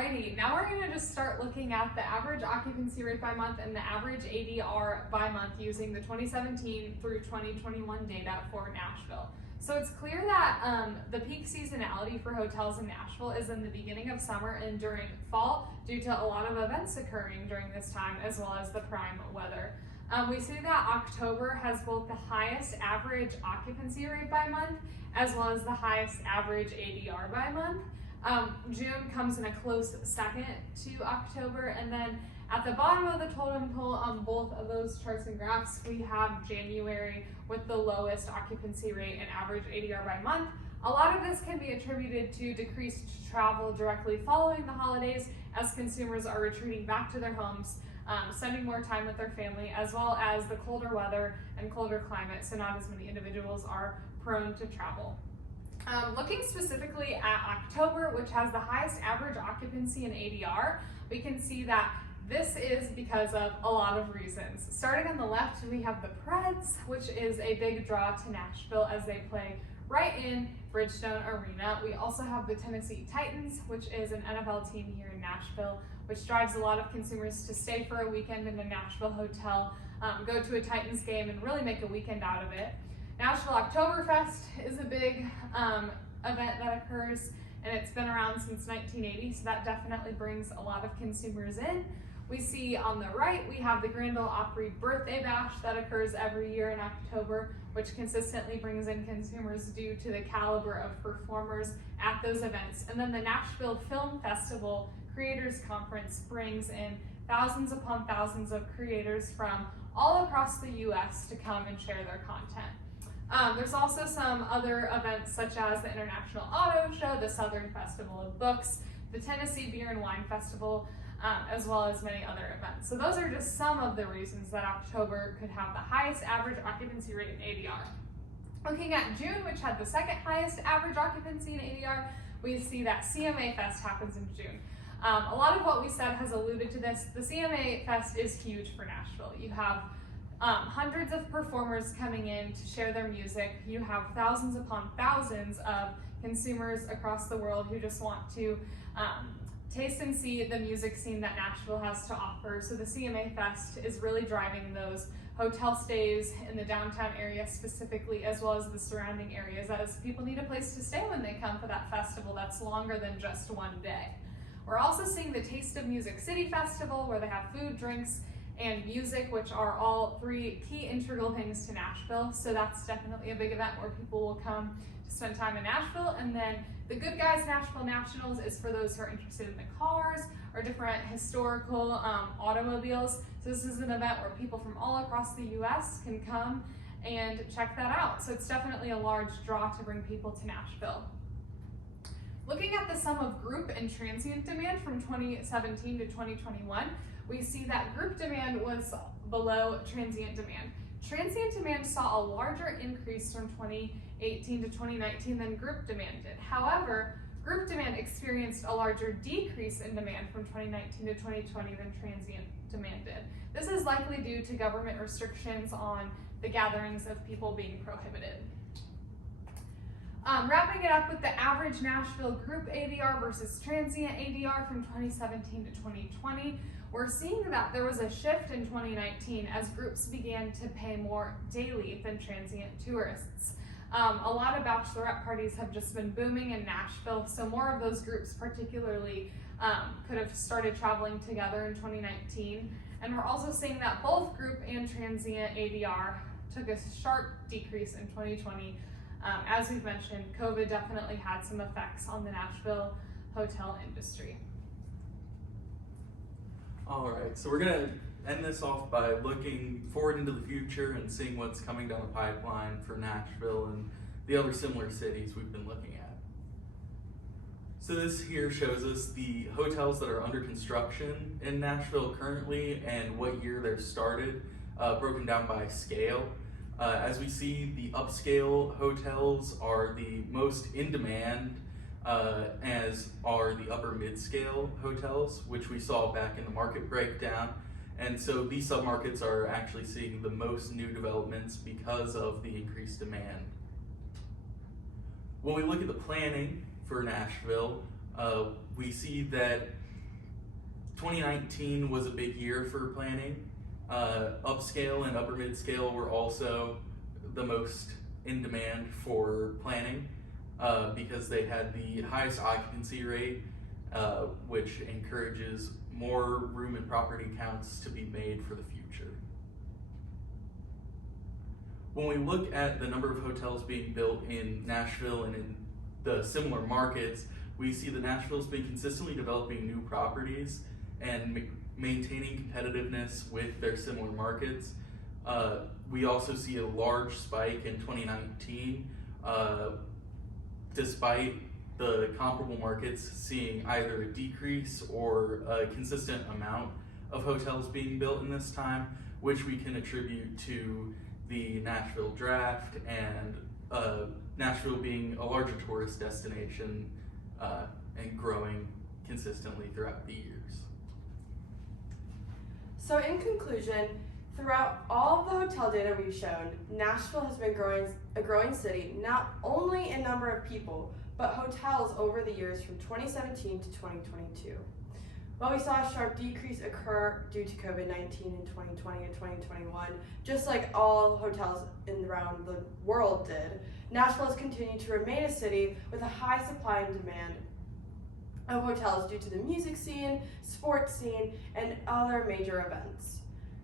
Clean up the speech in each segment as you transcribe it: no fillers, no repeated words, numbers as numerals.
Alrighty, now we're going to just start looking at the average occupancy rate by month and the average ADR by month using the 2017 through 2021 data for Nashville. So it's clear that the peak seasonality for hotels in Nashville is in the beginning of summer and during fall due to a lot of events occurring during this time as well as the prime weather. We see that October has both the highest average occupancy rate by month as well as the highest average ADR by month. June comes in a close second to October, and then at the bottom of the totem pole on both of those charts and graphs, we have January with the lowest occupancy rate and average ADR by month. A lot of this can be attributed to decreased travel directly following the holidays as consumers are retreating back to their homes, spending more time with their family, as well as the colder weather and colder climate, so not as many individuals are prone to travel. Looking specifically at October, which has the highest average occupancy in ADR, we can see that this is because of a lot of reasons. Starting on the left, we have the Preds, which is a big draw to Nashville as they play right in Bridgestone Arena. We also have the Tennessee Titans, which is an NFL team here in Nashville, which drives a lot of consumers to stay for a weekend in a Nashville hotel, go to a Titans game, and really make a weekend out of it. Nashville Oktoberfest is a big event that occurs, and it's been around since 1980, so that definitely brings a lot of consumers in. We see on the right, we have the Grand Ole Opry Birthday Bash that occurs every year in October, which consistently brings in consumers due to the caliber of performers at those events. And then the Nashville Film Festival Creators Conference brings in thousands upon thousands of creators from all across the US to come and share their content. There's also some other events such as the International Auto Show, the Southern Festival of Books, the Tennessee Beer and Wine Festival, as well as many other events. So those are just some of the reasons that October could have the highest average occupancy rate in ADR. Looking at June, which had the second highest average occupancy in ADR, we see that CMA Fest happens in June. A lot of what we said has alluded to this. The CMA Fest is huge for Nashville. You have hundreds of performers coming in to share their music. You have thousands upon thousands of consumers across the world who just want to taste and see the music scene that Nashville has to offer. So the CMA Fest is really driving those hotel stays in the downtown area specifically, as well as the surrounding areas, as people need a place to stay when they come for that festival that's longer than just one day. We're also seeing the Taste of Music City Festival, where they have food, drinks, and music, which are all three key integral things to Nashville. So that's definitely a big event where people will come to spend time in Nashville. And then the Good Guys Nashville Nationals is for those who are interested in the cars or different historical automobiles. So this is an event where people from all across the US can come and check that out. So it's definitely a large draw to bring people to Nashville. Looking at the sum of group and transient demand from 2017 to 2021, we see that group demand was below transient demand. Transient demand saw a larger increase from 2018 to 2019 than group demand did. However, group demand experienced a larger decrease in demand from 2019 to 2020 than transient demand did. This is likely due to government restrictions on the gatherings of people being prohibited. Wrapping it up with the average Nashville group ADR versus transient ADR from 2017 to 2020, we're seeing that there was a shift in 2019 as groups began to pay more daily than transient tourists. A lot of bachelorette parties have just been booming in Nashville, so more of those groups particularly could have started traveling together in 2019. And we're also seeing that both group and transient ADR took a sharp decrease in 2020. As we've mentioned, COVID definitely had some effects on the Nashville hotel industry. All right, so we're gonna end this off by looking forward into the future and seeing what's coming down the pipeline for Nashville and the other similar cities we've been looking at. So this here shows us the hotels that are under construction in Nashville currently and what year they're started, broken down by scale. As we see, the upscale hotels are the most in demand, as are the upper mid-scale hotels, which we saw back in the market breakdown. And so these submarkets are actually seeing the most new developments because of the increased demand. When we look at the planning for Nashville, we see that 2019 was a big year for planning. Upscale and upper mid-scale were also the most in demand for planning because they had the highest occupancy rate, which encourages more room and property counts to be made for the future. When we look at the number of hotels being built in Nashville and in the similar markets, we see that Nashville's been consistently developing new properties and maintaining competitiveness with their similar markets. We also see a large spike in 2019, despite the comparable markets seeing either a decrease or a consistent amount of hotels being built in this time, which we can attribute to the Nashville draft and Nashville being a larger tourist destination and growing consistently throughout the years. So in conclusion, throughout all of the hotel data we've shown, Nashville has been a growing city, not only in number of people, but hotels over the years from 2017 to 2022. While we saw a sharp decrease occur due to COVID-19 in 2020 and 2021, just like all hotels around the world did, Nashville has continued to remain a city with a high supply and demand of hotels due to the music scene, sports scene, and other major events.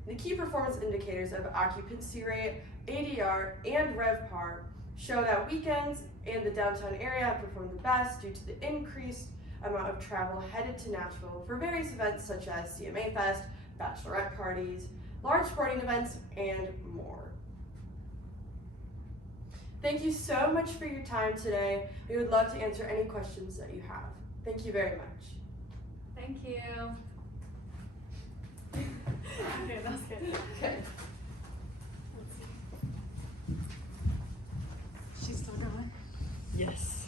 The key performance indicators of occupancy rate, ADR, and RevPAR show that weekends and the downtown area have performed the best due to the increased amount of travel headed to Nashville for various events such as CMA Fest, bachelorette parties, large sporting events, and more. Thank you so much for your time today. We would love to answer any questions that you have. Thank you very much. Thank you. Okay, that was good. Okay. She's still going? Yes.